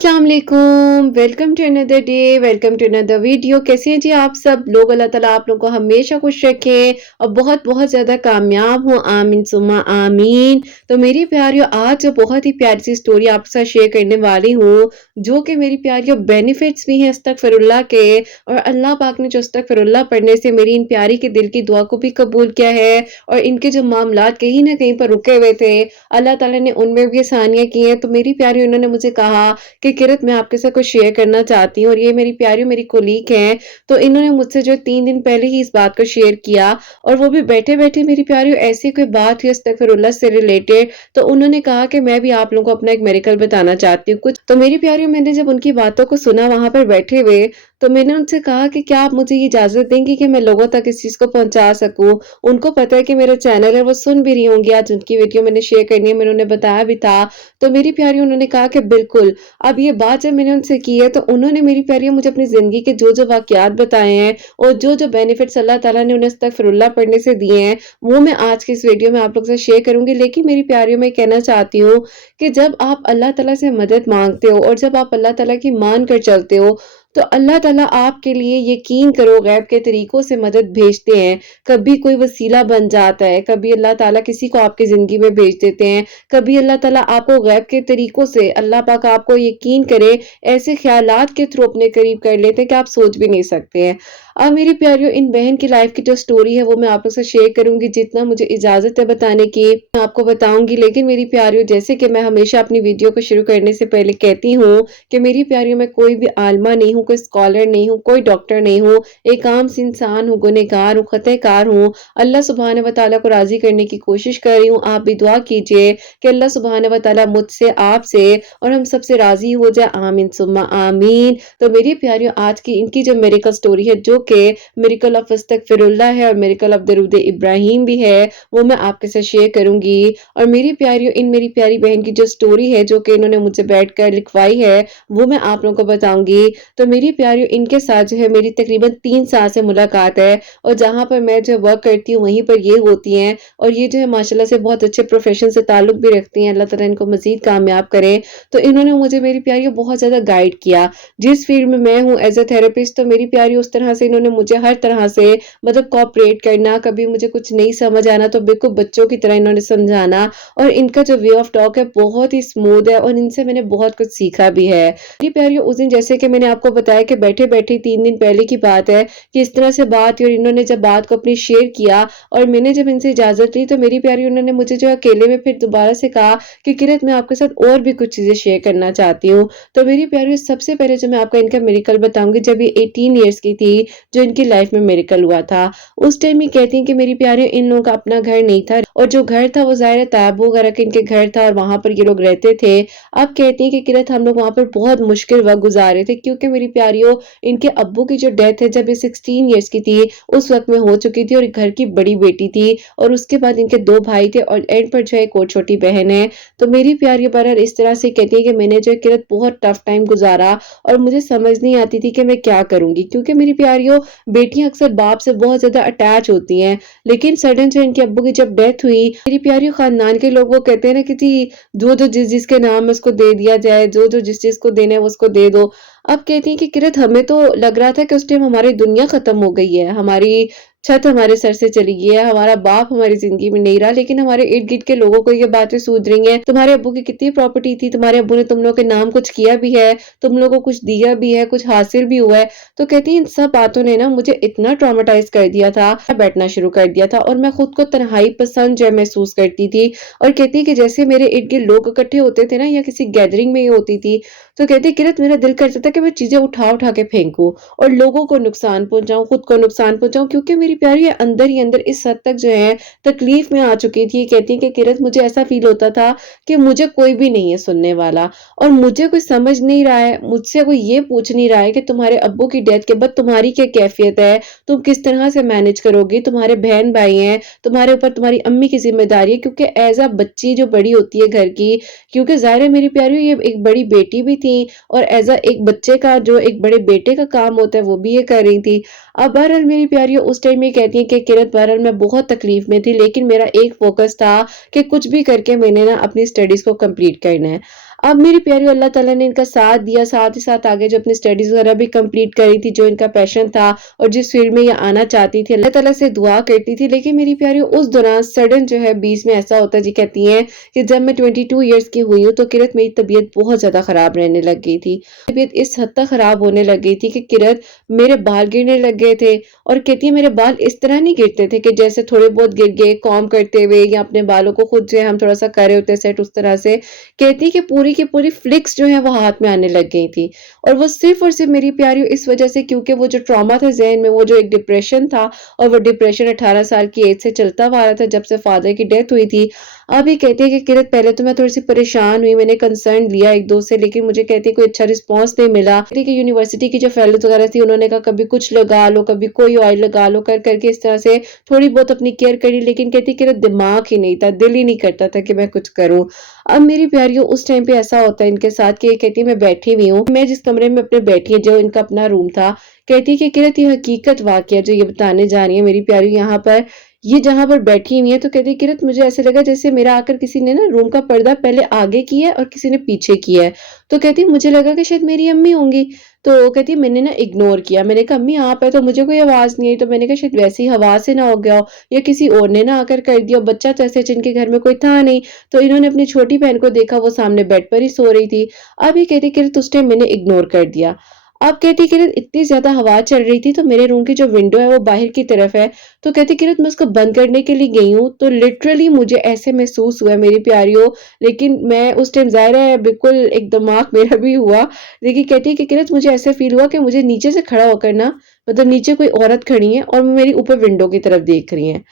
अस्सलाम वालेकुम, welcome to another day, welcome to another video. कैसे हैं जी आप सब लोग? अल्लाह ताला आप लोगों को हमेशा खुश रखें और बहुत बहुत ज़्यादा कामयाब हो, आमीन सुम्मा आमीन। तो मेरी प्यारियों, आज जो बहुत ही प्यारी सी स्टोरी आपके साथ शेयर करने वाली हूँ, जो कि मेरी प्यारियों बेनिफिट्स भी हैं अस्तगफिरुल्लाह के, और अल्लाह पाक ने जो अस्तगफिरुल्लाह पढ़ने से मेरी इन प्यारी के दिल की दुआ को भी कबूल किया है, और इनके जो मामलात कहीं ना कहीं पर रुके हुए थे, अल्लाह ताला ने उनमें भी आसानियाँ की हैं। तो मेरी प्यारी उन्होंने मुझे कहा कि किरत मैं आपके साथ कुछ शेयर करना चाहती हूँ, और ये मेरी प्यारी मेरी कोलीग हैं। तो इन्होंने मुझसे जो 3 दिन पहले ही इस बात को शेयर किया, और वो भी बैठे बैठे मेरी प्यारी ऐसी कोई बात हुई अस्तगफिरुल्लाह से रिलेटेड। तो उन्होंने कहा कि मैं भी आप लोगों को अपना एक मेरिकल बताना चाहती हूँ कुछ। तो मेरी प्यारी मैंने जब उनकी बातों को सुना वहां पर बैठे हुए, तो मैंने उनसे कहा कि क्या आप मुझे ये इजाजत देंगे कि मैं लोगों तक इस चीज को पहुंचा सकूं। उनको पता है कि मेरा चैनल है, वो सुन भी रही होंगी, आज उनकी वीडियो मैंने शेयर करनी है, मैंने उन्हें बताया भी था। तो मेरी प्यारी उन्होंने कहा कि बिल्कुल। अब ये बात जब मैंने उनसे की है, तो उन्होंने मेरी प्यारी मुझे अपनी ज़िंदगी के जो-जो वाक़यात बताए हैं, और जो-जो बेनिफिट्स अल्लाह ताला ने उन्हें अस्तगफिरुल्लाह पढ़ने से दिए हैं, वो मैं आज की इस वीडियो में आप लोग से शेयर करूँगी। लेकिन मेरी प्यारियों, मैं कहना चाहती हूँ कि जब आप अल्लाह ताला से मदद माँगते हो, और जब आप अल्लाह ताला की मान कर चलते हो, तो अल्लाह ताला आपके लिए यकीन करो गैब के तरीकों से मदद भेजते हैं। कभी कोई वसीला बन जाता है, कभी अल्लाह ताला किसी को आपकी ज़िंदगी में भेज देते हैं, कभी अल्लाह ताला आपको गैब के तरीकों से, अल्लाह पाक आपको यकीन करे, ऐसे ख़्यालात के थ्रू अपने करीब कर लेते हैं कि आप सोच भी नहीं सकते हैं। अब मेरी प्यारियों, इन बहन की लाइफ़ की जो स्टोरी है वो मैं आप लोग से शेयर करूँगी, जितना मुझे इजाज़त है बताने की मैं आपको बताऊँगी। लेकिन मेरी प्यारियों, जैसे कि मैं हमेशा अपनी वीडियो को शुरू करने से पहले कहती हूँ कि मेरी प्यारियों, मैं कोई भी आलिमा नहीं हूँ, कोई स्कॉलर नहीं हूँ, कोई डॉक्टर नहीं हूँ, एक आम सी इंसान हूँ, गुनहगार हूँ, ख़ताकार हूँ। अल्लाह सुब्हानहू व तआला को राज़ी करने की कोशिश कर रही हूँ। आप भी दुआ कीजिए कि अल्लाह सुब्हानहू व तआला मुझसे, आपसे और हम सबसे राज़ी हो जाए, आमीन सुम्मा आमीन। तो मेरी प्यारियों, आज की इनकी जो मिरेकल स्टोरी है, जो कि मिरेकल ऑफ अस्तगफिरुल्लाह है और मिरेकल ऑफ दरूद इब्राहिम भी है, वो मैं आपके साथ शेयर करूँगी। और मेरी प्यारियों, इन मेरी प्यारी बहन की जो स्टोरी है, जो कि इन्होंने मुझसे बैठकर लिखवाई है, वो मैं आप लोगों को बताऊँगी। तो मेरी प्यारियों, इनके साथ जो है मेरी तकरीबन 3 साल से मुलाकात है, और जहाँ पर मैं जो वर्क करती हूँ वहीं पर ये होती हैं, और ये जो है माशाल्लाह से बहुत अच्छे प्रोफ़ेशन से ताल्लुक भी रखती हैं। अल्लाह ताला इनको मज़ीद कामयाब करे। तो इन्होंने मुझे मेरी प्यारियों बहुत ज़्यादा गाइड किया। जिस फ़ील्ड में मैं हूँ एज़ अ थेरेपिस्ट, तो मेरी प्यारियों उस तरह से इन्होंने मुझे हर तरह से मतलब कोऑपरेट करना, कभी मुझे कुछ नहीं समझ आना तो बिल्कुल बच्चों की तरह इन्होंने समझाना, और इनका जो वे ऑफ टॉक है बहुत ही स्मूथ है, और इनसे मैंने बहुत कुछ सीखा भी है। मेरी प्यारियों, उस दिन जैसे कि मैंने आपको बताया कि बैठे-बैठे 3 दिन पहले की बात है कि इस तरह से बात हुई, और इन्होंने जब बात को अपनी शेयर किया, और मैंने जब इनसे इजाज़त ली, तो मेरी प्यारी उन्होंने मुझे जो है अकेले में फिर दोबारा से कहा कि किरत, मैं आपके साथ और भी कुछ चीज़ें शेयर करना चाहती हूँ। तो मेरी प्यारी, सबसे पहले जो मैं आपको इनका मिरेकल बताऊँगी, जब ये 18 इयर्स की थी, जो इनकी लाइफ़ में मिरेकल हुआ था। उस टाइम ये कहती हैं कि मेरी प्यारी, इन लोगों का अपना घर नहीं था, और जो घर था वो ज़ाहिर है ताबू वगैरह के इनके घर था, और वहाँ पर ये लोग रहते थे। अब कहती हैं कि किरत, हम लोग वहाँ पर बहुत मुश्किल वक़्त गुज़ारे थे, क्योंकि मेरी प्यारियों, इनके अब्बू की जो डेथ है जब ये 16 इयर्स की थी, उस वक़्त में हो चुकी थी, और घर की बड़ी बेटी थी, और उसके बाद इनके 2 भाई थे, और एंड पर जो है एक और छोटी बहन है। तो मेरी प्यारी बहरहाल इस तरह से कहती है कि मैंने जो है किरत बहुत टफ टाइम गुज़ारा, और मुझे समझ नहीं आती थी कि मैं क्या करूँगी, क्योंकि मेरी प्यारियों, बेटियाँ अक्सर बाप से बहुत ज़्यादा अटैच होती हैं। लेकिन सडन जो इनके अब्बू की जब डेथ हुई, मेरी प्यारी ख़ानदान के लोग वो कहते हैं ना कि जी, जो-जो जिस-जिसके नाम है उसको दे दिया जाए, जो-जो जिस-जिस को देना है वो उसको दे दो। अब कहती हैं कि किरत, हमें तो लग रहा था कि उस टाइम हमारी दुनिया खत्म हो गई है, हमारी छत हमारे सर से चली गई है, हमारा बाप हमारी ज़िंदगी में नहीं रहा, लेकिन हमारे इर्द-गिर्द के लोगों को ये बातें सूझ रही हैं, तुम्हारे अब्बू की कितनी प्रॉपर्टी थी, तुम्हारे अब्बू ने तुम लोगों के नाम कुछ किया भी है, तुम लोगों को कुछ दिया भी है, कुछ हासिल भी हुआ है। तो कहती हैं इन सब बातों ने ना मुझे इतना ट्रॉमाटाइज़ कर दिया था, बैठना शुरू कर दिया था, और मैं खुद को तन्हाई पसंद जो है महसूस करती थी। और कहती है कि जैसे मेरे इर्द-गिर्द लोग इकट्ठे होते थे ना, या किसी गैदरिंग में ये होती थी, तो कहती है किरत, मेरा दिल करता था कि मैं चीज़ें उठा-उठा के फेंकूँ, और लोगों को नुकसान पहुँचाऊँ, खुद को नुकसान पहुँचाऊँ, क्योंकि मेरी प्यारी ये अंदर ही अंदर इस हद तक जो है तकलीफ़ में आ चुकी थी। कहती है कि किरत, मुझे ऐसा फ़ील होता था कि मुझे कोई भी नहीं है सुनने वाला, और मुझे कोई समझ नहीं रहा है, मुझसे कोई ये पूछ नहीं रहा है कि तुम्हारे अब्बू की डेथ के बाद तुम्हारी क्या कैफ़ियत है, तुम किस तरह से मैनेज करोगी, तुम्हारे बहन-भाई हैं, तुम्हारे ऊपर तुम्हारी अम्मी की ज़िम्मेदारी है, क्योंकि ऐज़ अ बच्ची जो बड़ी होती है घर की, क्योंकि ज़ाहिर है मेरी प्यारी ये एक बड़ी बेटी भी थी, और ऐज़ अ एक बच्चे का जो एक बड़े बेटे का काम होता है वो भी ये कर रही थी। अब बहरहाल मेरी प्यारियों, उस टाइम ये कहती हैं कि किरत, बहरहाल मैं बहुत तकलीफ में थी, लेकिन मेरा एक फ़ोकस था कि कुछ भी करके मैंने ना अपनी स्टडीज़ को कंप्लीट करना है। اب میری प्यारी अल्लाह ताला ने इनका साथ दिया, साथ ही साथ आगे जो अपनी स्टडीज़ वगैरह भी कंप्लीट करी थी, जो इनका पैशन था और जिस फील्ड में ये आना चाहती थी, अल्लाह ताला से दुआ करती थी। लेकिन मेरी प्यारी उस दौरान सडन जो है बीच में ऐसा होता है जी, कहती हैं कि जब मैं 22 इयर्स की हुई हूँ तो किरत मेरी तबीयत बहुत ज़्यादा ख़राब रहने लग गई थी। तबीयत इस हद तक ख़राब होने लग गई थी कि किरत मेरे बाल गिरने लग गए थे। और कहती है मेरे बाल इस तरह नहीं गिरते थे कि जैसे थोड़े बहुत गिर गए कॉम्ब करते हुए या अपने बालों को खुद जो है हम थोड़ा सा कर रहे होते सेट उस तरह से। कहती है कि पूरी की पूरी फ्लिक्स जो है वो हाथ में आने लग गई थी। और वो सिर्फ और सिर्फ मेरी प्यारी इस वजह से, क्योंकि वो जो ट्रॉमा था ज़हन में, वो जो एक डिप्रेशन था, और वो डिप्रेशन 18 साल की एज से चलता हुआ आ रहा था जब से फादर की डेथ हुई थी। अब ये कहती है कि किरत पहले तो मैं थोड़ी-सी परेशान हुई, मैंने कंसर्न लिया 1-2 से, लेकिन मुझे कहती है कोई अच्छा रिस्पॉन्स नहीं मिला। कहती है कि यूनिवर्सिटी की जो फेलोज़ वगैरह थी उन्होंने कहा कभी कुछ लगा लो, कभी कोई ऑयल लगा लो, कर के इस तरह से थोड़ी बहुत अपनी केयर करी, लेकिन कहती है कि मेरा दिमाग ही नहीं था, दिल ही नहीं करता था कि मैं कुछ करूँ। अब मेरी प्यारियों उस टाइम पे ऐसा होता है इनके साथ कि ये कहती है मैं बैठी हुई हूँ, मैं जिस कमरे में अपने बैठी है, जो इनका अपना रूम था, कहती है कि किरत ये हकीकत वाक़या जो ये बताने जा रही है मेरी प्यारी, यहाँ पर ये जहाँ पर बैठी हुई है, तो कहती है किरत मुझे ऐसे लगा जैसे मेरा आकर किसी ने ना रूम का पर्दा पहले आगे किया है और किसी ने पीछे किया है। तो कहती है मुझे लगा कि शायद मेरी अम्मी होंगी। तो कहती है मैंने ना इग्नोर किया, मैंने कहा अम्मी आप है, तो मुझे कोई आवाज़ नहीं आई, तो मैंने कहा शायद वैसी हवा से ना हो गया हो या किसी और ने ना आकर कर दिया, बच्चा तो ऐसे जिनके घर में कोई था नहीं। तो इन्होंने अपनी छोटी बहन को देखा, वो सामने बेड पर ही सो रही थी। अब ये कहती है किरत उस टाइम मैंने इग्नोर कर दिया। अब कहती है किरत इतनी ज़्यादा हवा चल रही थी, तो मेरे रूम की जो विंडो है वो बाहर की तरफ है। तो कहती है किरत मैं उसको बंद करने के लिए गई हूँ, तो लिटरली मुझे ऐसे महसूस हुआ मेरी प्यारियों, लेकिन मैं उस टाइम ज़ाहिर है बिल्कुल एक दिमाग मेरा भी हुआ। लेकिन कहती है कि किरत मुझे ऐसा फ़ील हुआ कि मुझे नीचे से खड़ा होकर ना, मतलब नीचे कोई औरत खड़ी है और वो मेरी ऊपर विंडो की तरफ देख रही हैं।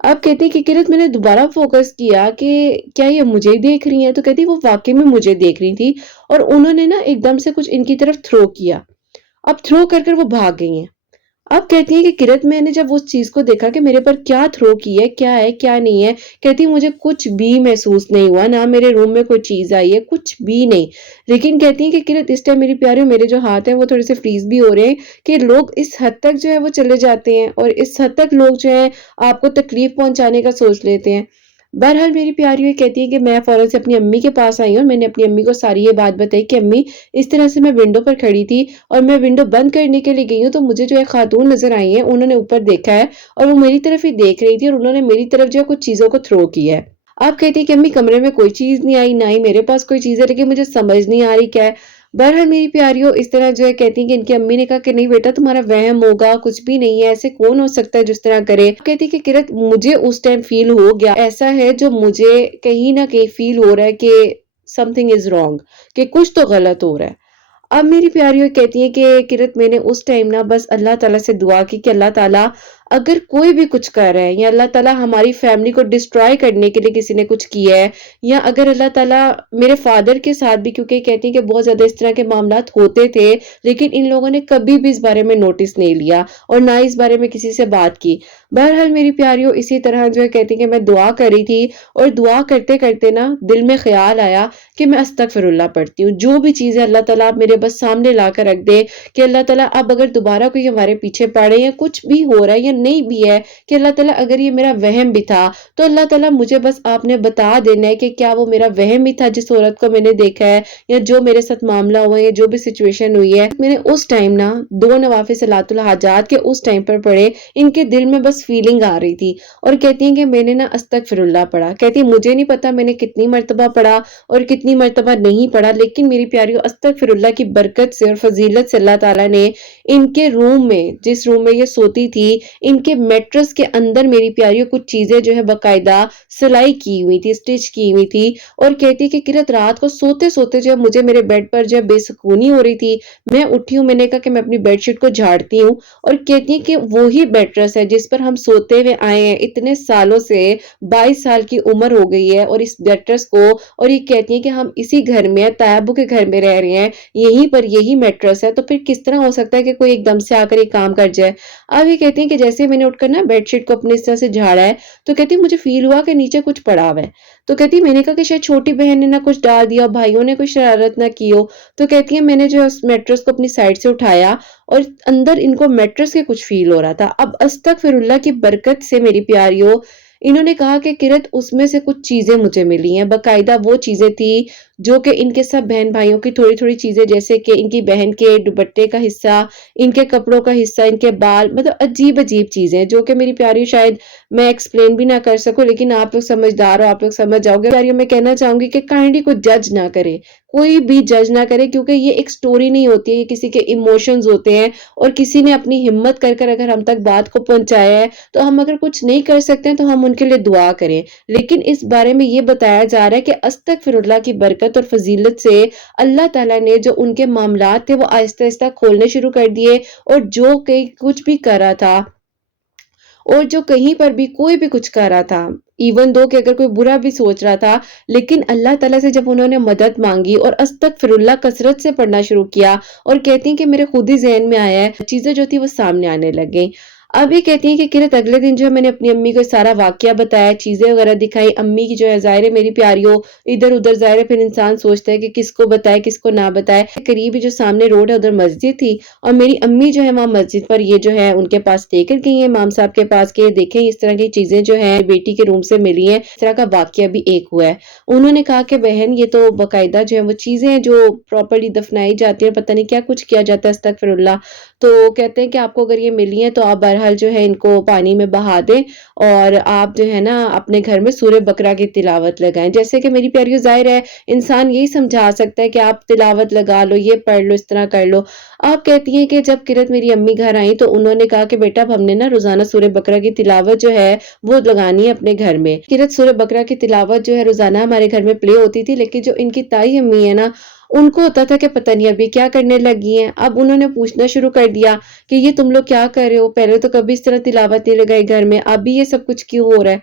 अब कहती है कि किरत मैंने दोबारा फ़ोकस किया कि क्या ये मुझे ही देख रही हैं? तो कहती है वो वाक़ई में मुझे देख रही थी और उन्होंने ना एकदम से कुछ इनकी तरफ थ्रो किया। अब थ्रो कर कर वो भाग गई हैं। अब कहती हैं कि किरत मैंने जब उस चीज़ को देखा कि मेरे पर क्या थ्रो की है, क्या नहीं है, कहती है मुझे कुछ भी महसूस नहीं हुआ, ना मेरे रूम में कोई चीज़ आई है, कुछ भी नहीं। लेकिन कहती हैं कि किरत इस टाइम मेरी प्यारी मेरे जो हाथ हैं वो थोड़े-से फ्रीज़ भी हो रहे हैं कि लोग इस हद तक जो है वो चले जाते हैं और इस हद तक लोग जो हैं आपको तकलीफ़ पहुँचाने का सोच लेते हैं। बहरहाल मेरी प्यारी ये कहती है कि मैं फ़ौरन से अपनी अम्मी के पास आई और मैंने अपनी अम्मी को सारी ये बात बताई कि अम्मी इस तरह से मैं विंडो पर खड़ी थी और मैं विंडो बंद करने के लिए गई हूँ, तो मुझे जो है खातून नज़र आई हैं, उन्होंने ऊपर देखा है और वो मेरी तरफ ही देख रही थी और उन्होंने मेरी तरफ जो है कुछ चीज़ों को थ्रो किया है। आप कहती है कि अम्मी कमरे में कोई चीज़ नहीं आई, ना ही मेरे पास कोई चीज़ है, लेकिन मुझे समझ नहीं आ रही क्या है। बहरहाल मेरी प्यारियों इस तरह जो है कहती हैं कि इनकी अम्मी ने कहा कि नहीं बेटा तुम्हारा वहम होगा, कुछ भी नहीं है, ऐसे कौन हो सकता है जो इस तरह करे। कहती है कि किरत मुझे उस टाइम फ़ील हो गया, ऐसा है जो मुझे कहीं न कहीं फ़ील हो रहा है कि समथिंग इज़ रॉन्ग, कि कुछ तो गलत हो रहा है। अब मेरी प्यारियों कहती हैं कि किरत मैंने उस टाइम ना बस अल्लाह ताला से दुआ की कि अल्लाह ताला अगर कोई भी कुछ कर रहा है या अल्लाह ताला हमारी फैमिली को डिस्ट्रॉय करने के लिए किसी ने कुछ किया है, या अगर अल्लाह ताला मेरे फादर के साथ भी, क्योंकि कहती हैं कि बहुत ज़्यादा इस तरह के मामलात होते थे, लेकिन इन लोगों ने कभी भी इस बारे में नोटिस नहीं लिया और ना इस बारे में किसी से बात की। बहरहाल मेरी प्यारियों इसी तरह जो है कहती हैं कि मैं दुआ कर रही थी और दुआ करते-करते ना दिल में ख़्याल आया कि मैं अस्तगफिरुल्लाह पढ़ती हूँ। जो भी चीज़ है अल्लाह ताला आप मेरे बस सामने ला कर रख दे कि अल्लाह ताला अब अगर दोबारा कोई हमारे पीछे पड़े या कुछ भी हो रहा है या नहीं भी है, कि अल्लाह ताला अगर ये मेरा वहम भी था, तो अल्लाह ताला मुझे बस आपने बता देना है कि क्या वो मेरा वहम ही था जिस औरत को मैंने देखा है, या जो मेरे साथ मामला हुआ है या जो भी सिचुएशन हुई है। मैंने उस टाइम ना 2 नवाफिल सलातुल हाजात के उस टाइम पर पढ़े, इनके दिल में बस फीलिंग आ रही थी और कहती हैं कि मैंने ना अस्तगफिरुल्लाह पढ़ा। कहती है मुझे नहीं पता मैंने कितनी मर्तबा पढ़ा और कितनी मर्तबा नहीं पढ़ा, लेकिन मेरी प्यारियों अस्तगफिरुल्लाह की बरकत से और फजीलत से अल्लाह ताला ने इनके रूम में, जिस रूम में ये सोती थी, इनके मैट्रेस के अंदर मेरी प्यारियों कुछ चीजें जो है बकायदा सिलाई की हुई थी, स्टिच की हुई थी। और कहती कि किरत रात को सोते सोते जो है मुझे मेरे बेड पर जो है बेसुकूनी हो रही थी, मैं उठी हूँ, मैंने कहा कि मैं अपनी बेडशीट को झाड़ती हूँ और कहती है कि वही मैट्रेस है जिस पर हम सोते हुए आए हैं इतने सालों से, 22 साल की उम्र हो गई है और इस मैट्रेस को, और ये कहती है कि हम इसी घर में, तायाबू के घर में रह रहे हैं, यहीं पर यही मैट्रेस है, तो फिर किस तरह हो सकता है कि कोई एकदम से आकर ये काम कर जाए। अब ये कहती हैं कि जैसे मैंने उठकर ना बेडशीट को अपने इस तरह से झाड़ा है, तो कहती है मुझे फील हुआ कि नीचे कुछ पड़ा हुआ है। तो कहती है मैंने कहा कि शायद छोटी बहन ने ना कुछ डाल दिया, भाइयों ने कोई शरारत ना की हो। तो कहती है मैंने जो उस मैट्रेस को अपनी साइड से उठाया और अंदर इनको मैट्रेस के कुछ फील हो रहा था। अब अस्तगफिरुल्लाह की बरकत से मेरी प्यारियों, इन्होंने कहा कि किरत उसमें से कुछ चीजें मुझे मिली हैं, बकायदा वो चीजें थी जो कि इनके सब बहन भाइयों की थोड़ी-थोड़ी चीज़ें, जैसे कि इनकी बहन के दुपट्टे का हिस्सा, इनके कपड़ों का हिस्सा, इनके बाल, मतलब अजीब-अजीब चीज़ें जो कि मेरी प्यारी शायद मैं एक्सप्लेन भी ना कर सकूँ, लेकिन आप लोग समझदार हो, आप लोग समझ जाओगे। प्यारियों, मैं कहना चाहूँगी कि काइंडली कुछ जज ना करें, कोई भी जज ना करे, क्योंकि ये एक स्टोरी नहीं होती है, ये किसी के इमोशंस होते हैं और किसी ने अपनी हिम्मत कर कर अगर हम तक बात को पहुँचाया है, तो हम अगर कुछ नहीं कर सकते हैं तो हम उनके लिए दुआ करें। लेकिन इस बारे में ये बताया जा रहा है कि अस्तगफिरुल्लाह की बरकत और फ़ज़ीलत से अल्लाह ताला ने जो उनके मामलात थे वो आहिस्ता-आहिस्ता खोलने शुरू कर दिए, और जो कहीं कुछ भी कर रहा था और जो कहीं पर भी कोई भी कुछ कर रहा था, इवन दो कि अगर कोई बुरा भी सोच रहा था, लेकिन अल्लाह ताला से जब उन्होंने मदद मांगी और अस्तगफिरुल्लाह कसरत से पढ़ना शुरू किया, और कहती हैं कि मेरे खुद ही ज़हन में आया है, चीज़ें जो थी वो सामने आने लग गई। अब ये कहती हैं कि किरत अगले दिन जो है मैंने अपनी अम्मी को सारा वाकया बताया, चीज़ें वगैरह दिखाई। अम्मी की जो है ज़ाहिर है मेरी प्यारियों इधर-उधर, ज़ाहिर है फिर इंसान सोचता है कि किसको बताए किसको ना बताए। करीब ही जो सामने रोड है उधर मस्जिद थी, और मेरी अम्मी जो है वहाँ मस्जिद पर ये जो है उनके पास लेकर गई हैं इमाम साहब के पास के देखें इस तरह की चीज़ें जो हैं बेटी के रूम से मिली हैं। इस तरह का वाकया भी एक हुआ है। उन्होंने कहा कि बहन ये तो बाकायदा जो है वो चीज़ें हैं जो प्रॉपर्ली दफनाई जाती हैं, पता नहीं क्या कुछ किया जाता है, अस्तगफिरुल्लाह। तो कहते हैं कि आपको अगर ये मिली हैं तो आप बहरहाल जो है इनको पानी में बहा दें, और आप जो है ना अपने घर में सूरह बकरा की तिलावत लगाएं। जैसे कि मेरी प्यारियों ज़ाहिर है इंसान यही समझा सकता है कि आप तिलावत लगा लो, ये पढ़ लो, इस तरह कर लो। आप कहती हैं कि जब किरत मेरी अम्मी घर आई तो उन्होंने कहा कि बेटा अब हमने ना रोजाना सूरह बकरा की तिलावत जो है वो लगानी है अपने घर में। किरत सूरह बकरा की तिलावत जो है रोजाना हमारे घर में प्ले होती थी, लेकिन जो इनकी ताई अम्मी है ना, उनको होता था कि पता नहीं अभी क्या करने लगी हैं। अब उन्होंने पूछना शुरू कर दिया कि ये तुम लोग क्या कर रहे हो? पहले तो कभी इस तरह तिलावत नहीं लगाई घर में, अभी ये सब कुछ क्यों हो रहा है?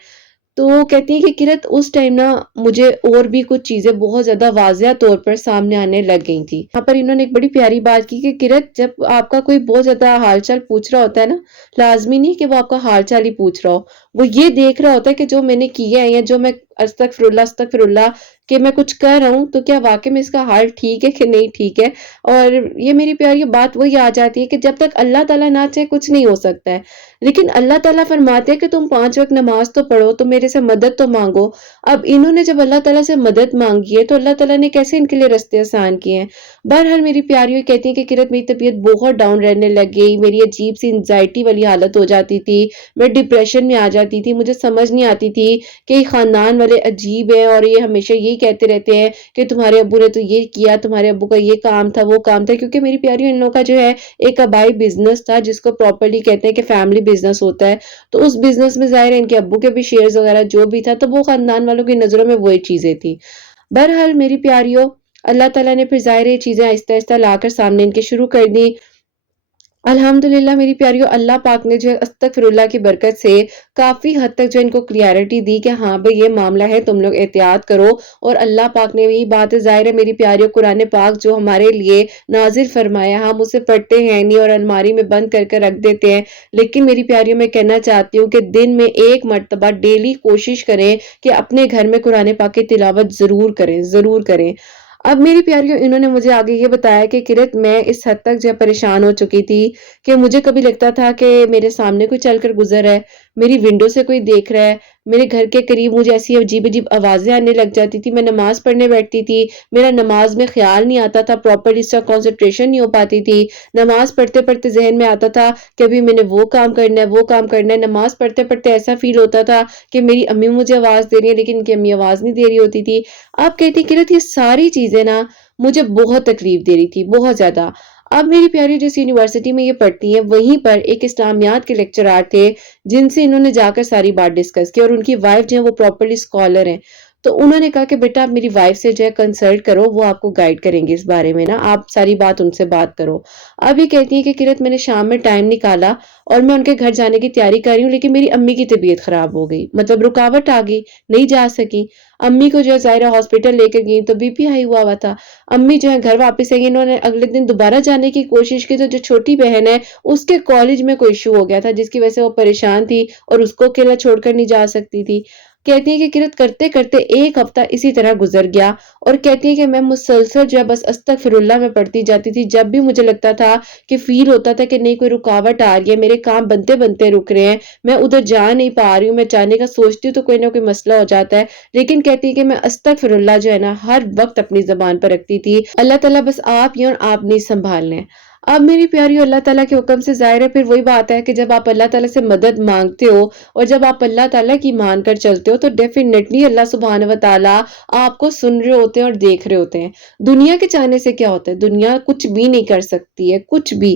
तो कहती हैं कि किरत उस टाइम ना मुझे और भी कुछ चीज़ें बहुत ज़्यादा वाज़िया तौर पर सामने आने लग गई थी। यहाँ पर इन्होंने एक बड़ी प्यारी बात की कि किरत जब आपका कोई बहुत ज़्यादा हाल-चाल पूछ रहा होता है ना, लाज़मी नहीं कि वो आपका हाल-चाल ही पूछ रहा हो। वो ये देख रहा होता है कि जो मैंने किया है या जो मैं अस्तगफिरुल्लाह अस्तगफिरुल्लाह कि मैं कुछ कर रहा हूँ, तो क्या वाक़ई में इसका हाल ठीक है कि नहीं ठीक है? और ये मेरी प्यारी बात वही आ जाती है कि जब तक अल्लाह ताला ना चाहे कुछ नहीं हो सकता है। लेकिन अल्लाह ताला फरमाते हैं कि तुम 5 वक़्त नमाज़ तो पढ़ो, तो मेरे से मदद तो माँगो। अब इन्होंने जब अल्लाह ताला से मदद माँगी है, तो अल्लाह ताला ने कैसे इनके लिए रास्ते आसान किए हैं। बहरहाल मेरी प्यारियों कहती हैं कि किरत मेरी तबीयत बहुत डाउन रहने लग गई, मेरी अजीब-सी एंग्ज़ायटी वाली हालत हो जाती थी, मैं डिप्रेशन में आ जाती थी, मुझे समझ नहीं आती थी कि ये ख़ानदान वाले अजीब हैं और ये हमेशा यही कहते रहते हैं कि तुम्हारे अब्बू ने तो ये किया, तुम्हारे अब्बू का ये काम था, वो काम था। क्योंकि मेरी प्यारियों इन लोगों का जो है एक आबाई बिज़नेस था, जिसको प्रॉपर्ली कहते हैं कि फैमिली बिज़नेस होता है। तो उस बिज़नेस में ज़ाहिर है इनके अब्बू के भी शेयर्स वग़ैरह जो भी था, तो वो ख़ानदान वालों की नज़रों में वही चीज़ें थी। बहरहाल मेरी प्यारियों अल्लाह ताला ने फिर ज़ाहिर है ये चीज़ें आहिस्ता-आहिस्ता लाकर सामने इनके शुरू कर दी। अल्हम्दुलिल्लाह मेरी प्यारियों अल्लाह पाक ने जो है अस्तगफिरुल्लाह की बरकत से काफ़ी हद तक जो इनको क्लैरिटी दी कि हाँ भई ये मामला है, तुम लोग एहतियात करो। और अल्लाह पाक ने यही बात है, ज़ाहिर है मेरी प्यारियों कुरान पाक जो हमारे लिए नाज़िल फरमाया, हम उसे पढ़ते हैं नहीं और अलमारी में बंद करके रख देते हैं। लेकिन मेरी प्यारियों मैं कहना चाहती हूँ कि दिन में 1 मर्तबा डेली कोशिश करें कि अपने घर में कुरान पाक की तिलावत ज़रूर करें, ज़रूर करें। अब मेरी प्यारियों इन्होंने मुझे आगे ये बताया कि किरत मैं इस हद तक जो है परेशान हो चुकी थी कि मुझे कभी लगता था कि मेरे सामने कोई चलकर गुजर रहा है, मेरी विंडो से कोई देख रहा है, मेरे घर के करीब मुझे ऐसी अजीब-अजीब आवाज़ें आने लग जाती थी। मैं नमाज़ पढ़ने बैठती थी, मेरा नमाज़ में ख़्याल नहीं आता था, प्रॉपर इसका कंसंट्रेशन नहीं हो पाती थी। नमाज़ पढ़ते-पढ़ते ज़हन में आता था कि अभी मैंने वो काम करना है, वो काम करना है। नमाज़ पढ़ते-पढ़ते ऐसा फ़ील होता था कि मेरी अम्मी मुझे आवाज़ दे रही है, लेकिन इनकी अम्मी आवाज़ नहीं दे रही होती थी। आप कहती किरत ये सारी चीज़ें ना मुझे बहुत तकलीफ दे रही थी, बहुत ज़्यादा। अब मेरी प्यारी जिस यूनिवर्सिटी में ये पढ़ती हैं, वहीं पर एक इस्लामियात के लेक्चरार थे, जिनसे इन्होंने जाकर सारी बात डिस्कस की, और उनकी वाइफ़ जो है वो प्रॉपर्ली स्कॉलर हैं। तो उन्होंने कहा कि बेटा आप मेरी वाइफ़ से जो है कंसल्ट करो, वो आपको गाइड करेंगे इस बारे में ना, आप सारी बात उनसे बात करो। अब ये कहती हैं कि किरत मैंने शाम में टाइम निकाला और मैं उनके घर जाने की तैयारी कर रही हूँ, लेकिन मेरी अम्मी की तबीयत ख़राब हो गई, मतलब रुकावट आ गई, नहीं जा सकी। अम्मी को जो है ज़ाहिर है हॉस्पिटल लेकर गई तो बीपी हाई हुआ हुआ था। अम्मी जो है घर वापस आई, इन्होंने अगले दिन दोबारा जाने की कोशिश की, तो जो छोटी बहन है उसके कॉलेज में कोई इश्यू हो गया था, जिसकी वजह से वो परेशान थी और उसको अकेला छोड़कर नहीं जा सकती थी। कहती हैं कि किरत करते करते एक हफ्ता इसी तरह गुजर गया और कहती है कि मैं मुसलसल जो है बस अस्तगफिरुल्लाह में पढ़ती जाती थी। जब भी मुझे लगता था कि फील होता था कि नहीं कोई रुकावट आ रही है, मेरे काम बनते बनते रुक रहे हैं, मैं उधर जा नहीं पा रही हूँ, मैं जाने का सोचती हूँ तो कोई ना कोई मसला हो जाता है, लेकिन कहती है कि मैं अस्तगफिरुल्लाह जो है ना हर वक्त अपनी जबान पर रखती थी। अल्लाह ताला बस आप ही और आप नहीं संभालने। अब मेरी प्यारी अल्लाह ताला के हुक्म से ज़ाहिर है फिर वही बात है कि जब आप अल्लाह ताला से मदद मांगते हो और जब आप अल्लाह ताला की मानकर चलते हो तो डेफिनेटली अल्लाह सुब्हान व तआला आपको सुन रहे होते हैं और देख रहे होते हैं। दुनिया के चाहने से क्या होता है? दुनिया कुछ भी नहीं कर सकती है, कुछ भी।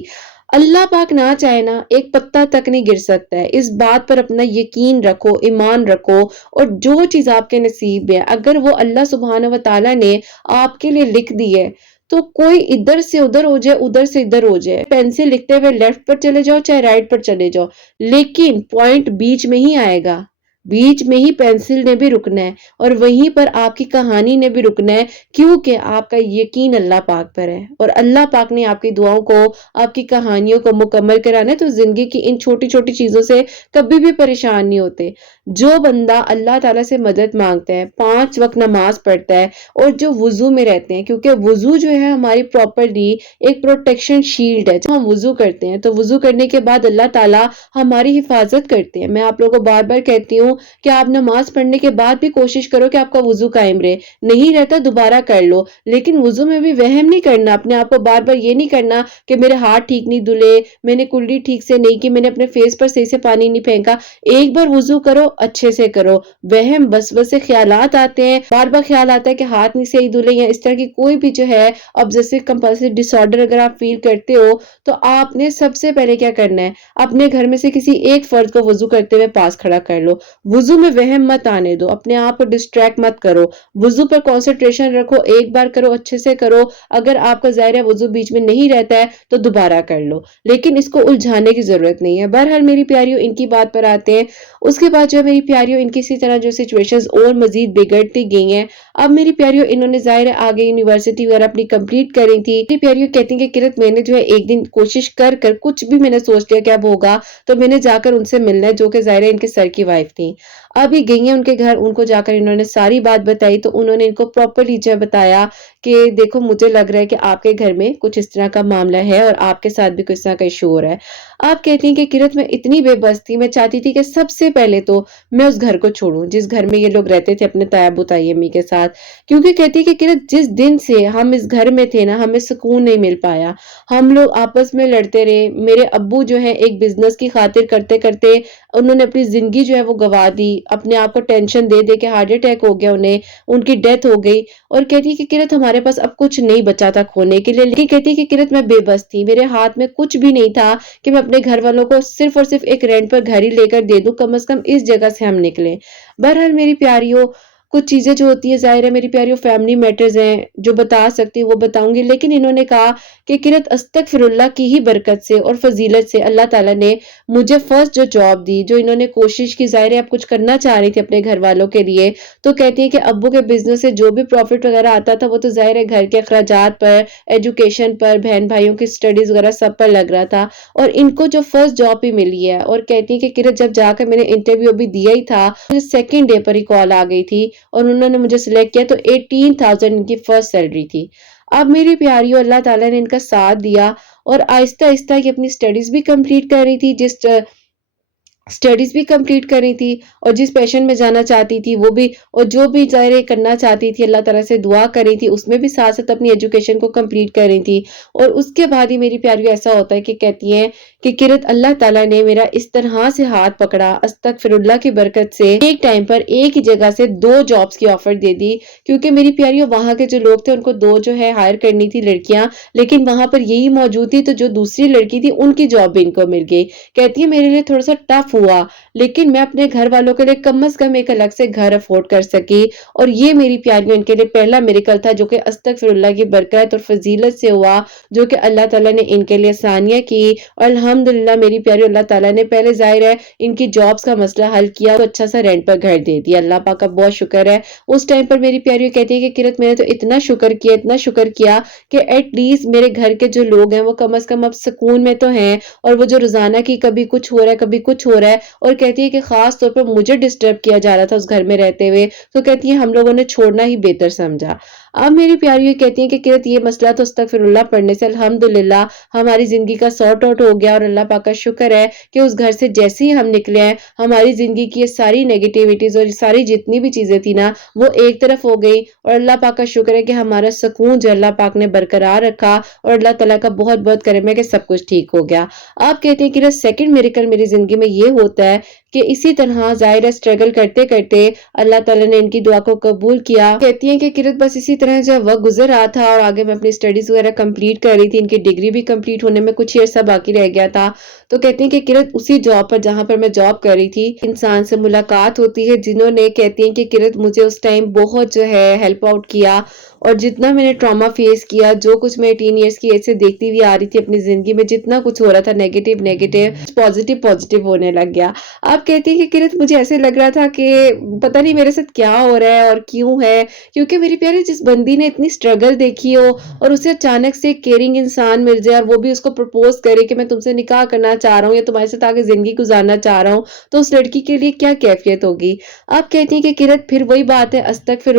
अल्लाह पाक ना चाहे ना एक पत्ता तक नहीं गिर सकता है। इस बात पर अपना यकीन रखो, ईमान रखो और जो चीज़ आपके नसीब में है, अगर वो अल्लाह सुब्हान व तआला ने आपके लिए लिख दी है, तो कोई इधर से उधर हो जाए, उधर से इधर हो जाए। पेंसिल लिखते हुए लेफ्ट पर चले जाओ, चाहे राइट पर चले जाओ, लेकिन पॉइंट बीच में ही आएगा। बीच में ही पेंसिल ने भी रुकना है और वहीं पर आपकी कहानी ने भी रुकना है, क्योंकि आपका यकीन अल्लाह पाक पर है और अल्लाह पाक ने आपकी दुआओं को, आपकी कहानियों को मुकम्मल कराना है। तो जिंदगी की इन छोटी-छोटी चीज़ों से कभी भी परेशान नहीं होते। जो बंदा अल्लाह ताला से मदद मांगता है, 5 वक्त नमाज पढ़ता है और जो वुज़ू में रहते हैं, क्योंकि वुज़ू जो है हमारी प्रॉपर्ली एक प्रोटेक्शन शील्ड है। जब हम वुज़ू करते हैं तो वुज़ू करने के बाद अल्लाह ताला हमारी हिफाजत करते हैं। मैं आप लोगों को बार-बार कहती हूँ कि आप नमाज पढ़ने के बाद भी कोशिश करो कि आपका वुज़ू कायम रहे। नहीं रहता दोबारा कर लो, लेकिन वुज़ू में भी वहम नहीं करना। अपने आप को बार-बार ये नहीं करना कि मेरे हाथ ठीक नहीं धुले, मैंने कुल्ली ठीक से नहीं की, मैंने अपने फेस पर सही से पानी नहीं फेंका। एक बार वुज़ू करो, अच्छे से करो। वहम वसवसे ख्यालात आते हैं, बार-बार ख्याल आता है कि हाथ नहीं सही धुले या इस तरह की कोई भी जो है ऑब्सेसिव कंपल्सिव डिसऑर्डर अगर आप फील करते हो, तो आपने सबसे पहले क्या करना है, अपने घर में से किसी एक फर्द को वुज़ू करते हुए पास खड़ा कर लो। वुज़ू में वहम मत आने दो, अपने आप को डिस्ट्रैक्ट मत करो, वुज़ू पर कंसंट्रेशन रखो, एक बार करो, अच्छे से करो। अगर आपका ज़ाहिर है वुज़ू बीच में नहीं रहता है तो दोबारा कर लो, लेकिन इसको उलझाने की ज़रूरत नहीं है। बहरहाल मेरी प्यारियों इनकी बात पर आते हैं। उसके बाद जो है मेरी प्यारियों इनकी इसी तरह जो सिचुएशंस और मज़ीद बिगड़ती गई हैं। अब मेरी प्यारियों इन्होंने ज़ाहिर है आगे यूनिवर्सिटी वगैरह अपनी कंप्लीट करी थी। मेरी प्यारियों कहती हैं कि किरत मैंने जो है एक दिन कोशिश कर कर कुछ भी मैंने सोच लिया कि अब होगा तो मैंने जाकर उनसे मिलना है, जो कि ज़ाहिर है इनके सर की वाइफ थी। अभी गई हैं उनके घर, उनको जाकर इन्होंने सारी बात बताई तो उन्होंने इनको प्रॉपर्ली जो है बताया कि देखो मुझे लग रहा है कि आपके घर में कुछ इस तरह का मामला है और आपके साथ भी कुछ तरह का इशू हो रहा है। आप कहती हैं कि किरत मैं इतनी बेबस थी, मैं चाहती थी कि सबसे पहले तो मैं उस घर को छोड़ूं जिस घर में ये लोग रहते थे अपने तायाबू तायम्मी के साथ, क्योंकि कहती है कि किरत जिस दिन से हम इस घर में थे ना हमें सुकून नहीं मिल पाया। हम लोग आपस में लड़ते रहे। मेरे अब्बू जो है एक बिजनेस की खातिर करते करते उन्होंने अपनी जिंदगी जो है वो गवा दी, अपने आप को टेंशन दे दे के हार्ट अटैक हो गया उन्हें, उनकी डेथ हो गई। और कहती है कि किरत हमारे पास अब कुछ नहीं बचा था खोने के लिए, लेकिन कहती है कि किरत मैं बेबस थी, मेरे हाथ में कुछ भी नहीं था कि मैं अपने घर वालों को सिर्फ और सिर्फ एक रेंट पर घर ही लेकर दे दूं, कम से कम इस जगह से हम निकले। बहरहाल मेरी प्यारियों कुछ चीजें जो होती है ज़ाहिर है मेरी प्यारियों फैमिली मैटर्स हैं, जो बता सकती हूँ वो बताऊंगी, लेकिन इन्होंने कहा कि किरत अस्तगफिरुल्लाह की ही बरकत से और फजीलत से अल्लाह ताला ने मुझे फर्स्ट जो जॉब दी, जो इन्होंने कोशिश की, ज़ाहिर है अब कुछ करना चाह रही थी अपने घर वालों के लिए, तो कहती है कि अब्बू के बिजनेस से जो भी प्रॉफिट वगैरह आता था वो तो ज़ाहिर है घर के अखराजात पर, एजुकेशन पर, बहन भाइयों की स्टडीज वगैरह सब पर लग रहा था और इनको जो फर्स्ट जॉब भी मिली है। और कहती है कि किरत जब जाकर मैंने इंटरव्यू अभी दिया ही था, मुझे सेकेंड डे पर ही कॉल आ गई थी और उन्होंने मुझे सिलेक्ट किया, तो 18,000 इनकी फर्स्ट सैलरी थी। अब मेरी प्यारियों अल्लाह ताला ने इनका साथ दिया और आहिस्ता आहिस्ता ये अपनी स्टडीज भी कंप्लीट कर रही थी, स्टडीज भी कंप्लीट कर रही थी और जिस पैशन में जाना चाहती थी वो भी, और जो भी ज़ाहिर करना चाहती थी अल्लाह ताला से दुआ कर रही थी, उसमें भी साथ साथ अपनी एजुकेशन को कंप्लीट कर रही थी। और उसके बाद ही मेरी प्यारी ऐसा होता है कि कहती हैं कि किरत अल्लाह ताला ने मेरा इस तरह से हाथ पकड़ा अस्तगफिरुल्लाह की बरकत से, एक टाइम पर एक ही जगह से 2 जॉब्स की ऑफर दे दी, क्योंकि मेरी प्यारियों वहां के जो लोग थे उनको 2 जो है हायर करनी थी लड़कियां, लेकिन वहां पर यही मौजूद थी, तो जो दूसरी लड़की थी उनकी जॉब भी इनको मिल गई। कहती है मेरे लिए थोड़ा सा टफ हुआ, लेकिन मैं अपने घर वालों के लिए कम से कम एक अलग से घर अफोर्ड कर सकी और ये मेरी प्यारियों इनके लिए पहला मिरेकल था, जो कि अस्तगफिरुल्लाह की बरकत और फजीलत से हुआ, जो कि अल्लाह ताला ने इनके लिए आसानियां की। और अल्हम्दुलिल्लाह मेरी प्यारी अल्लाह ताला ने पहले ज़ाहिर है इनकी जॉब्स का मसला हल किया, तो अच्छा सा रेंट पर घर दे दिया। अल्लाह पाक का बहुत शुक्र है। उस टाइम पर मेरी प्यारी कहती है कि किरत मैंने तो इतना शुक्र किया, इतना शुक्र किया कि एटलीस्ट मेरे घर के जो लोग हैं वो कम से कम अब सुकून में तो हैं, और वो जो रोजाना की कभी कुछ हो रहा है कभी कुछ हो रहा ہے اور کہتی ہے کہ خاص طور پر مجھے ڈسٹرب کیا جا رہا تھا اس گھر میں رہتے ہوئے، تو کہتی ہے ہم لوگوں نے چھوڑنا ہی بہتر سمجھا۔ اب میری پیاری یہ کہتی ہیں کہ قرت یہ مسئلہ تو استغفراللہ پڑھنے سے الحمدللہ ہماری زندگی کا سارٹ آؤٹ ہو گیا، اور اللہ پاک کا شکر ہے کہ اس گھر سے جیسے ہی ہم نکلے ہیں ہماری زندگی کی یہ ساری نیگیٹیوٹیز اور ساری جتنی بھی چیزیں تھی نا وہ ایک طرف ہو گئی، اور اللہ پاک کا شکر ہے کہ ہمارا سکون جو اللہ پاک نے برقرار رکھا، اور اللہ تعالیٰ کا بہت بہت کرم ہے کہ سب کچھ ٹھیک ہو گیا۔ آپ کہتے ہیں کہ سیکنڈ میریکل میری زندگی میں یہ ہوتا ہے کہ اسی طرح ظاہر اسٹرگل کرتے کرتے اللہ تعالیٰ نے ان کی دعا کو قبول کیا۔ کہتی ہیں کہ قرت بس اسی طرح جب وقت گزر رہا تھا اور آگے میں اپنی اسٹڈیز وغیرہ کمپلیٹ کر رہی تھی، ان کی ڈگری بھی کمپلیٹ ہونے میں کچھ عرصہ باقی رہ گیا تھا، تو کہتی ہیں کہ قرت اسی جاب پر جہاں پر میں جاب کر رہی تھی انسان سے ملاقات ہوتی ہے جنہوں نے، کہتی ہیں کہ قرت مجھے اس ٹائم بہت جو ہے ہیلپ آؤٹ کیا، اور جتنا میں نے ٹراما فیس کیا، جو کچھ میں 18 ایئرس کی ایج سے دیکھتی ہوئی آ رہی تھی اپنی زندگی میں، جتنا کچھ ہو رہا تھا نیگیٹو پازیٹیو ہونے لگ گیا۔ آپ کہتی ہیں کہ قرت مجھے ایسے لگ رہا تھا کہ پتہ نہیں میرے ساتھ کیا ہو رہا ہے اور کیوں ہے، کیونکہ میری پیاری جس بندی نے اتنی اسٹرگل دیکھی ہو اور اسے اچانک سے کیئرنگ انسان مل جائے اور وہ بھی اس کو پرپوز کرے کہ میں تم سے نکاح کرنا چاہ رہا ہوں یا تمہارے ساتھ آگے زندگی گزارنا چاہ رہا ہوں، تو اس لڑکی کے لیے کیا کیفیت ہوگی۔ آپ کہتی ہیں کہ قرت پھر وہی بات ہے، استغفر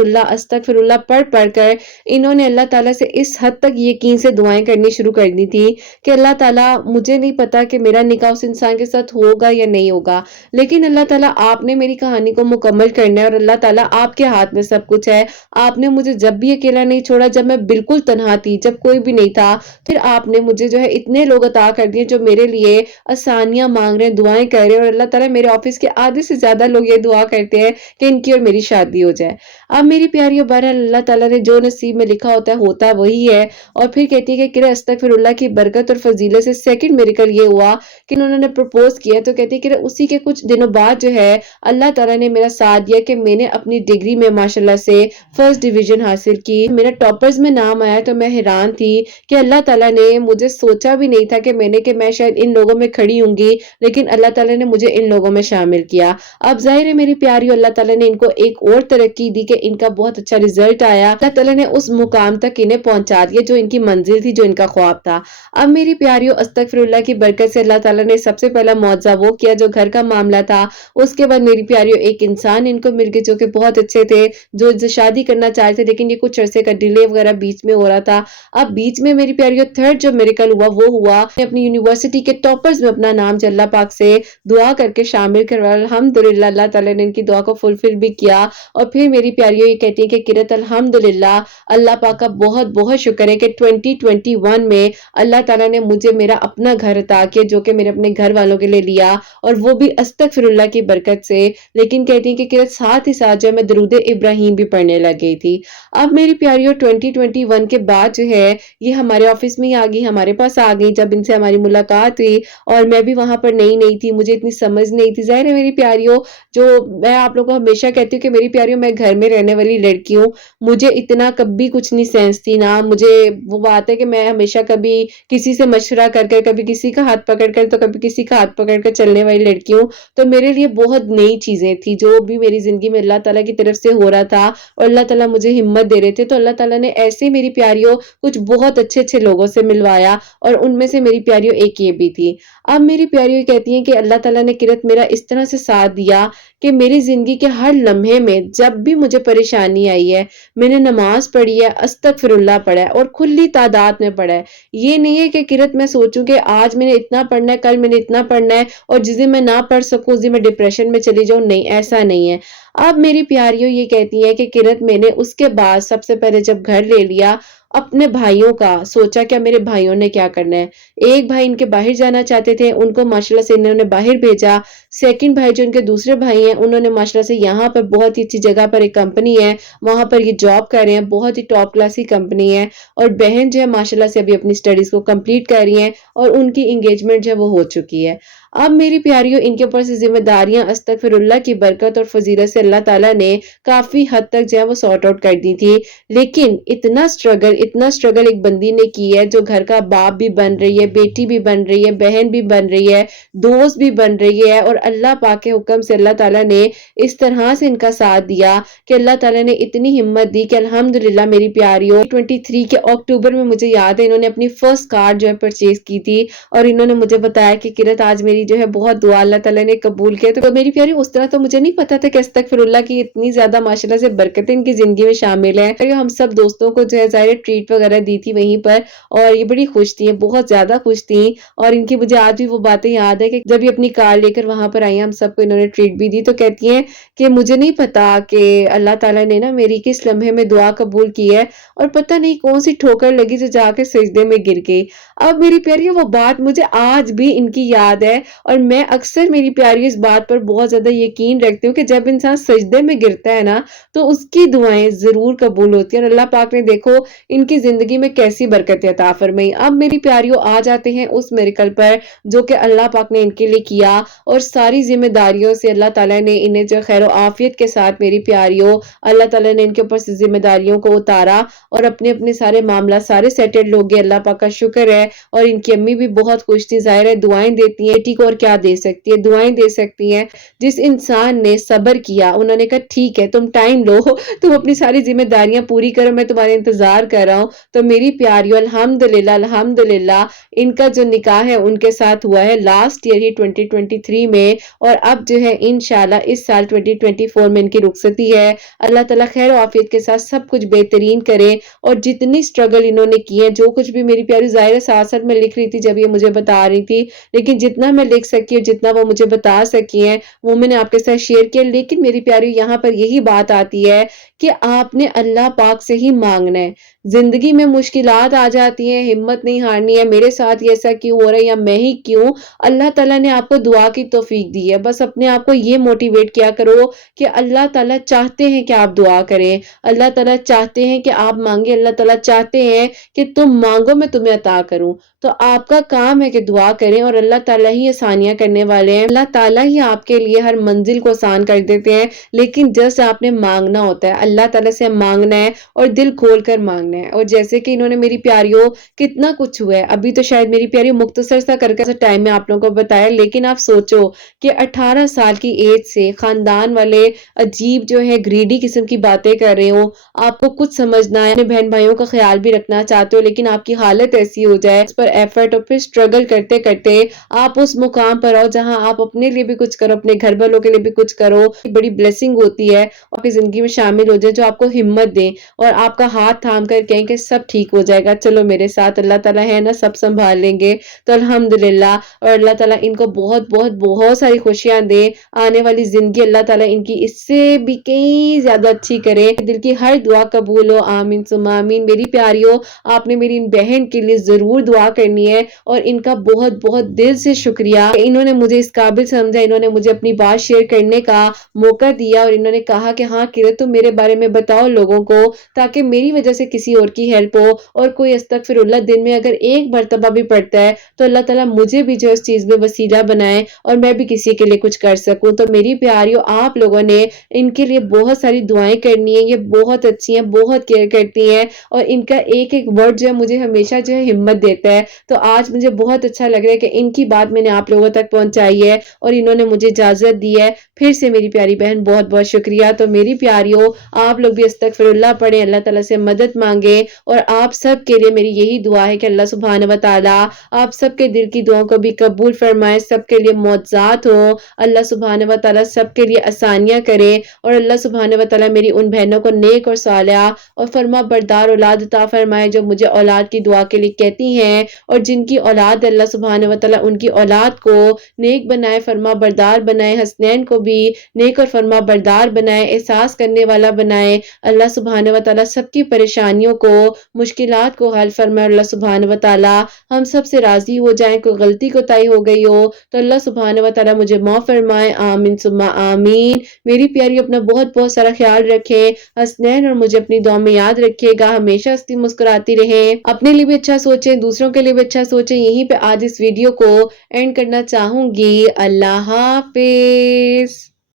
اللہ پڑھ پڑھ کر انہوں نے اللہ تعالیٰ سے اس حد تک یقین سے دعائیں کرنی شروع کر دی تھی کہ اللہ تعالیٰ مجھے نہیں پتا کہ میرا نکاح اس انسان کے ساتھ ہوگا یا نہیں ہوگا، لیکن اللہ تعالیٰ آپ نے میری کہانی کو مکمل کرنا ہے، اور اللہ تعالیٰ آپ کے ہاتھ میں سب کچھ ہے۔ آپ نے مجھے جب بھی اکیلا نہیں چھوڑا، جب میں بالکل تنہا تھی، جب کوئی بھی نہیں تھا، پھر آپ نے مجھے جو ہے اتنے لوگ عطا کر دیے جو میرے لیے آسانیاں مانگ رہے ہیں، دعائیں کر رہے ہیں، اور اللہ تعالیٰ میرے آفس کے آدھے سے زیادہ لوگ یہ دعا کرتے ہیں کہ ان کی اور میری شادی ہو جائے۔ اب میری پیاریوں، بہرحال اللہ تعالیٰ نے جو نصیب میں لکھا ہوتا ہے وہی ہے۔ اور پھر کہتی ہے کہ قرت استغفر اللہ کی برکت اور فضیلت سے سیکنڈ میریکل یہ ہوا کہ انہوں نے پرپوز کیا، تو کہتی ہے کہ اسی کے کچھ دنوں بعد جو ہے اللہ تعالیٰ نے میرا ساتھ دیا کہ میں نے اپنی ڈگری میں ماشاءاللہ سے فرسٹ ڈویژن حاصل کی، میرا ٹاپرز میں نام آیا، تو میں حیران تھی کہ اللہ تعالیٰ نے مجھے سوچا بھی نہیں تھا کہ میں شاید ان لوگوں میں کھڑی ہوں گی، لیکن اللہ تعالیٰ نے مجھے ان لوگوں میں شامل کیا۔ اب ظاہر ہے میری پیاری، اللہ تعالیٰ نے ان کو ایک اور ترقی دی کہ ان کا بہت اچھا رزلٹ آیا، اللہ تعالیٰ نے اس مقام تک انہیں پہنچا دیا جو ان کی منزل تھی، جو ان کا خواب تھا۔ اب میری پیاریوں، استغفر اللہ کی برکت سے اللہ تعالیٰ نے سب سے پہلا معجزہ وہ کیا جو گھر کا معاملہ تھا۔ اس کے بعد میری پیاریوں ایک انسان ان کو مل گئے جو کہ بہت اچھے تھے، جو شادی کرنا چاہتے تھے، لیکن یہ کچھ عرصے کا ڈیلے وغیرہ بیچ میں ہو رہا تھا۔ اب بیچ میں میری پیاریوں تھرڈ جو میریکل ہوا وہ ہوا اپنی یونیورسٹی کے ٹاپرز میں اپنا نام اللہ پاک سے دعا کر کے شامل کروا، الحمدللہ اللہ تعالیٰ نے ان کی دعا کو فلفل بھی کیا۔ اور پھر میری پیاریوں یہ کہتی ہیں کہ قرت الحمدللہ اللہ پاک کا بہت بہت شکر ہے کہ 2021 میں اللہ تعالیٰ نے مجھے میرا اپنا گھر عطا کیا، جو کہ میرے اپنے گھر والوں کے لیے لیا، اور وہ بھی استغفر اللہ کی برکت سے۔ لیکن کہتی ہیں کہ قرت ساتھ ہی ساتھ جو میں درود ابراہیم بھی پڑھنے لگ گئی تھی۔ اب میری پیاریوں 2021 کے بعد جو ہے یہ ہمارے آفس میں ہی آ گئی، ہمارے پاس آ گئی۔ جب ان سے ہماری ملاقات ہوئی اور میں بھی وہاں پر نئی تھی، مجھے اتنی سمجھ نہیں تھی، ظاہر ہے میری پیاریوں، جو میں آپ لوگوں کو ہمیشہ کہتی ہوں کہ میری پیاریوں میں گھر میں رہنے والی لڑکی ہوں، مجھے اتنا کبھی کچھ نہیں سینس تھی نا، مجھے وہ بات ہے کہ میں ہمیشہ کبھی کسی سے مشورہ کر کبھی کسی کا ہاتھ پکڑ کر تو کبھی کسی کا ہاتھ پکڑ کر چلنے والی لڑکی ہوں، تو میرے لیے بہت نئی چیزیں تھی جو بھی میری زندگی میں اللہ تعالیٰ کی طرف سے ہو رہا تھا، اور اللہ تعالیٰ مجھے ہمت دے رہے تھے۔ تو اللہ تعالیٰ نے ایسے میری پیاریوں کچھ بہت اچھے لوگوں سے ملوایا، اور ان میں سے میری پیاریوں ایک یہ بھی تھی۔ اب میری پیاریوں کہتی ہیں کہ اللہ تعالیٰ نے قرت میرا اس طرح سے ساتھ دیا کہ میری زندگی کے ہر لمحے میں جب بھی مجھے پریشانی آئی ہے، میں نے نماز پڑھی ہے، استغفر اللہ پڑھا ہے، اور کھلی تعداد میں پڑھا ہے۔ یہ نہیں ہے کہ قرت میں سوچوں کہ آج میں نے اتنا پڑھنا ہے، کل میں نے اتنا پڑھنا ہے، اور جس دن میں نہ پڑھ سکوں اس دن میں ڈپریشن میں چلی جاؤں، نہیں، ایسا نہیں ہے۔ اب میری پیاریوں یہ کہتی ہیں کہ قرت میں نے اس کے بعد سب سے پہلے جب گھر لے لیا، اپنے بھائیوں کا سوچا کہ میرے بھائیوں نے کیا کرنا ہے۔ ایک بھائی ان کے باہر جانا چاہتے تھے، ان کو ماشاءاللہ سے انہوں نے باہر بھیجا۔ سیکنڈ بھائی جو ان کے دوسرے بھائی ہیں، انہوں نے ماشاءاللہ سے یہاں پر بہت ہی اچھی جگہ پر ایک کمپنی ہے، وہاں پر یہ جاب کر رہے ہیں، بہت ہی ٹاپ کلاسی کمپنی ہے۔ اور بہن جو ہے ماشاءاللہ سے ابھی اپنی سٹڈیز کو کمپلیٹ کر رہی ہیں، اور ان کی انگیجمنٹ جو ہے وہ ہو چکی ہے۔ اب میری پیاریوں ان کے اوپر سے ذمہ داریاں استغفر اللہ کی برکت اور فضیلت سے اللہ تعالیٰ نے کافی حد تک جو ہے وہ سارٹ آؤٹ کر دی تھی، لیکن اتنا سٹرگل ایک بندی نے کی ہے جو گھر کا باپ بھی بن رہی ہے، بیٹی بھی بن رہی ہے، بہن بھی بن رہی ہے، دوست بھی بن رہی ہے، اور اللہ پاک کے حکم سے اللہ تعالیٰ نے اس طرح سے ان کا ساتھ دیا کہ اللہ تعالیٰ نے اتنی ہمت دی کہ الحمدللہ میری پیاریوں 23 کے اکتوبر میں مجھے یاد ہے انہوں نے اپنی فرسٹ کار جو ہے پرچیز کی تھی، اور انہوں نے مجھے بتایا کہ قرت آج میری میری جو है बहुत दुआ अल्लाह ताला ने कबूल किया। तो मेरी प्यारी उस तरह तो मुझे नहीं पता था कि अस्तगफिरुल्लाह की इतनी ज़्यादा माशाल्लाह से बरकतें इनकी ज़िंदगी में शामिल हैं। तो हम सब दोस्तों को जो है ज़ाहिर ट्रीट वगैरह दी थी वहीं पर, और ये बड़ी खुश थी, बहुत ज़्यादा खुश थी। और इनकी मुझे आज भी वो बातें याद है कि जब ये अपनी कार लेकर वहाँ पर आई, हम सबको इन्होंने ट्रीट भी दी, तो कहती हैं कि मुझे नहीं पता कि अल्लाह ताला ने ना मेरी किस लम्हे में दुआ कबूल की है, और पता नहीं कौन सी ठोकर लगी जो जाके सजदे में गिर गई। अब मेरी प्यारी वो बात मुझे आज भी इनकी याद है, और मैं अक्सर मेरी प्यारी इस बात पर बहुत ज़्यादा यकीन रखती हूँ कि जब इंसान सजदे में गिरता है ना, तो उसकी दुआएं ज़रूर कबूल होती हैं। और अल्लाह पाक ने देखो इनकी ज़िंदगी में कैसी बरकतें अता फरमाई। अब मेरी प्यारियों आ जाते हैं उस मिरेकल पर जो कि अल्लाह पाक ने इनके लिए किया, और सारी ज़िम्मेदारियों से अल्लाह ताला ने इन्हें जो खैर आफियत के साथ मेरी प्यारियों अल्लाह ताला ने इनके ऊपर से ज़िम्मेदारियों को उतारा, और अपने-अपने सारे मामला सारे सेटल्ड हो गए। अल्लाह पाक का शुक्र है। और इनकी अम्मी भी बहुत खुश थी। ज़ाहिर है दुआएं देती हैं, बेटी को और क्या दे सकती है, दुआएं दे सकती हैं। जिस इंसान ने सब्र किया, उन्होंने कहा ठीक है तुम टाइम लो, तुम अपनी सारी जिम्मेदारियां पूरी करो, मैं तुम्हारे इंतजार कर रहा हूँ। तो मेरी प्यारियों अल्हम्दुलिल्लाह अल्हम्दुलिल्लाह इनका जो निकाह है उनके साथ हुआ है लास्ट ईयर ही 2023 में, और अब जो है इंशाल्लाह इस साल 2024 में इनकी रुखसती है। अल्लाह ताला खैर आफियत के साथ सब कुछ बेहतरीन करे। और जितनी स्ट्रगल इन्होंने की है, जो कुछ भी मेरी प्यारी ज़ाहिर साथ साथ मैं लिख रही थी जब ये मुझे बता रही थी, लेकिन जितना मैं लिख सकी और जितना वो मुझे बता सकी हैं वो मैंने आपके साथ शेयर किया। लेकिन मेरी प्यारी यहाँ पर यही बात आती है कि आपने अल्लाह पाक से ही मांगना है। जिंदगी में मुश्किलात आ जाती हैं, हिम्मत नहीं हारनी है, मेरे साथ ये ऐसा क्यों हो रहा है या मैं ही क्यों। अल्लाह ताला ने आपको दुआ की तौफीक दी है, बस अपने आप को ये मोटिवेट किया करो कि अल्लाह ताला चाहते हैं कि आप दुआ करें, अल्लाह ताला चाहते हैं कि आप मांगे, अल्लाह ताला चाहते हैं कि तुम मांगो मैं तुम्हें अता करूं। तो आपका काम है कि दुआ करें, और अल्लाह ताला ही आसानियां करने वाले हैं। अल्लाह ताला ही आपके लिए हर मंजिल को आसान कर देते हैं, लेकिन जस्ट आपने मांगना होता है। अल्लाह ताला से मांगना है और दिल खोल कर मांगना है। और जैसे कि इन्होंने मेरी प्यारियों कितना कुछ हुआ है, अभी तो शायद मेरी प्यारी मुख्तसर सा करके टाइम में आप लोगों को बताया, लेकिन आप सोचो कि 18 साल की एज से खानदान वाले अजीब जो है ग्रीडी किस्म की बातें कर रहे हो, आपको कुछ समझना है, अपने बहन भाइयों का ख्याल भी रखना चाहते हो, लेकिन आपकी हालत ऐसी हो जाए, इस पर एफर्ट और फिर स्ट्रगल करते करते आप उस मुकाम पर आओ जहां आप अपने लिए भी कुछ करो, अपने घर वालों के लिए भी कुछ करो। बड़ी ब्लेसिंग होती है, आपकी जिंदगी में शामिल हो जाए जो आपको हिम्मत दे और आपका हाथ थाम कर कहें कि सब ठीक हो जाएगा, चलो मेरे साथ अल्लाह ताला है ना, सब संभाल लेंगे। तो अल्हम्दुलिल्लाह, और अल्लाह ताला इनको बहुत बहुत बहुत सारी खुशियां दे, आने वाली जिंदगी अल्लाह ताला इनकी इससे भी कई ज्यादा अच्छी करे, दिल की हर दुआ कबूल हो, आमीन सुम्मा आमीन। मेरी प्यारियों, आपने मेरी इन बहन के लिए जरूर दुआ करनी है, और इनका बहुत बहुत दिल से शुक्रिया, इन्होंने मुझे इस काबिल समझा, इन्होंने मुझे अपनी बात शेयर करने का मौका दिया, और इन्होंने कहा कि हाँ किरत तुम मेरे बारे में बताओ लोगों को, ताकि मेरी वजह से किसी और की हेल्प हो। और कोई अस्तगफिरुल्लाह दिन में अगर एक मर्तबा भी पढ़ता है तो अल्लाह ताला मुझे भी जो इस चीज में वसीला बनाए, और मैं भी किसी के लिए कुछ कर सकूं। तो मेरी प्यारियों, आप लोगों ने इनके लिए बहुत सारी दुआएं करनी है, ये बहुत अच्छी हैं, बहुत केयर करती हैं, और इनका एक एक वर्ड जो है मुझे हमेशा जो है हिम्मत देता है। तो आज मुझे बहुत अच्छा लग रहा है कि इनकी बात मैंने आप लोगों तक पहुंचाई है, और इन्होंने मुझे इजाजत दी है। फिर से मेरी प्यारी बहन बहुत बहुत शुक्रिया। तो मेरी प्यारियों, आप लोग भी अस्तगफिरुल्लाह पढ़ें, अल्लाह ताला से मदद मांगे, और आप सब के लिए मेरी यही दुआ है कि अल्लाह सुब्हान व तआला आप सबके दिल की दुआओं को भी कबूल फरमाए, सबके लिए मौजज़ात हो, अल्लाह सुब्हान व तआला सबके लिए आसानियां करे, और अल्लाह सुब्हान व तआला मेरी उन बहनों को नेक और सालिहा और फरमा बरदार औलाद अता फरमाए जो मुझे औलाद की दुआ के लिए कहती हैं, और जिनकी औलाद अल्लाह सुब्हान व तआला उनकी औलाद को नेक बनाए, फरमा बरदार बनाए, हसनैन को भी नेक और फरमा बरदार बनाए, एहसास करने वाला बनाए। अल्लाह सुब्हान व तआला सबकी परेशानियों को, मुश्किलात को हल फरमाए। अल्लाह सुब्हान व तआला हम सब से राजी हो जाए, कोई गलती कोताही हो गई हो तो अल्लाह सुब्हान व तआला मुझे माफ फरमाए, आमीन सुम्मा आमीन। मेरी प्यारी, अपना बहुत बहुत सारा ख्याल रखें, हसनैन और मुझे अपनी दुआ में याद रखिएगा, हमेशा हंसती मुस्कुराती रहें, अपने लिए भी अच्छा सोचें, दूसरों के लिए भी अच्छा सोचें। यहीं पे आज इस वीडियो को एंड करना चाहूंगी। अल्लाह हाफिज।